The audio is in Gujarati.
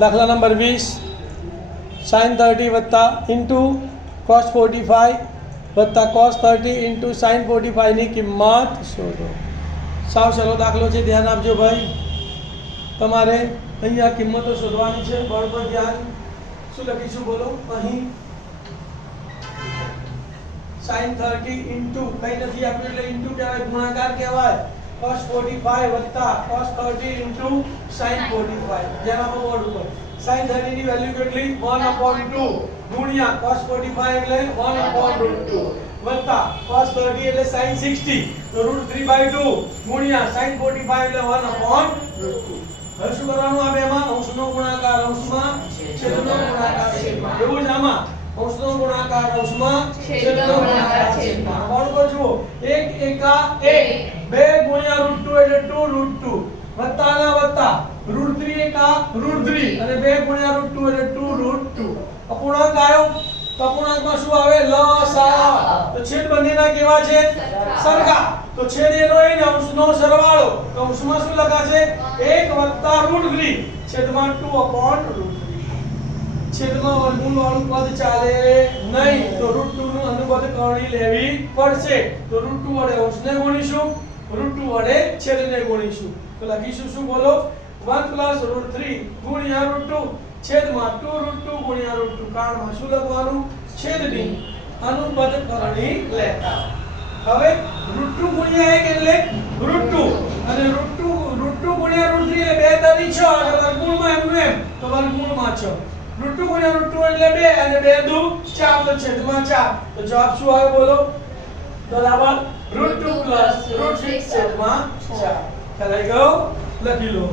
દાખલા નંબર 20 sin 30 વત્તા ઇન્ટુ cos 45 વત્તા cos 30 ઇન્ટુ sin 45 ની કિંમત શોધો। સાવ સહેલો દાખલો છે, ધ્યાન આપજો ભાઈ। તમારે અહીંયા કિંમતો શોધવાની છે, બરાબર ધ્યાન। શું લખીશું બોલો? અહીં sin 30 ઇન્ટુ કઈ નથી આપ્યું એટલે ઇન્ટુ કહેવાય, ગુણાકાર કહેવાય। cos 45 વત્તા cos 30 ઇન્ટુ sin 45 જેમ આપો બોર્ડ ઉપર। sin 30 ની વેલ્યુ કેટલી? 1/2 ગુણ્યા cos 45 એટલે 1/√2 વત્તા cos 30 એટલે sin 60 તો √3/2 ગુણ્યા sin 45 એટલે 1/√2। હવે શું કરવાનું? આ બેમાં અંશનો ગુણાકાર અંશમાં, છેદનો ગુણાકાર છેદમાં। એવું જ આમાં અંશનો ગુણાકાર અંશમાં, છેદનો ગુણાકાર છેદમાં। બરાબર જુઓ, 1 એકા 1 2 ગુણ્યા √2 એટલે 2√2 વત્તા ના વત્તા √3 એકા √3 અને 2 ગુણ્યા √2 એટલે 2√2। અપૂર્ણાંક આવ્યો તો અપૂર્ણાંકમાં શું આવે? લસા। તો છેદ બંનેના કેવા છે? સરખા। તો છેદ એનો એ ને અંશનો સરવાળો, તો અંશમાં શું લખાશે? 1 + √3 છેદમાં 2/√3। છેદમાં વર્ગમૂળ વાળું પદ ચાલે નહીં, તો √2 નું અનુબદ્ધ કરણી લેવી પડશે। તો √2 વડે અંશને ગુણીશું, √2 વડે છેદને ગુણીશું। તો લખીશું શું બોલો? 1 + √3 ગુણ્યા √2 છેદમાં 2√2 ગુણ્યા √2। કારણમાં શું લખવાનું? છેદની અનુબદ્ધ કરણી લેતા। હવે √2 ગુણ્યા 1 એટલે √2 અને √2 ગુણ્યા √3 એટલે 2 * 6 અને વર્ગમૂળમાં એમનું એમ તો વર્ગમૂળમાં 6। √2 ગુણ્યા √2 એટલે 2 અને 2 દુ 4 તો છેદમાં 4। તો જવાબ શું આવે બોલો? બરાબર √2 + √6 છેદમાં 4। ખ્યાલ આવી ગયો? લખી લો।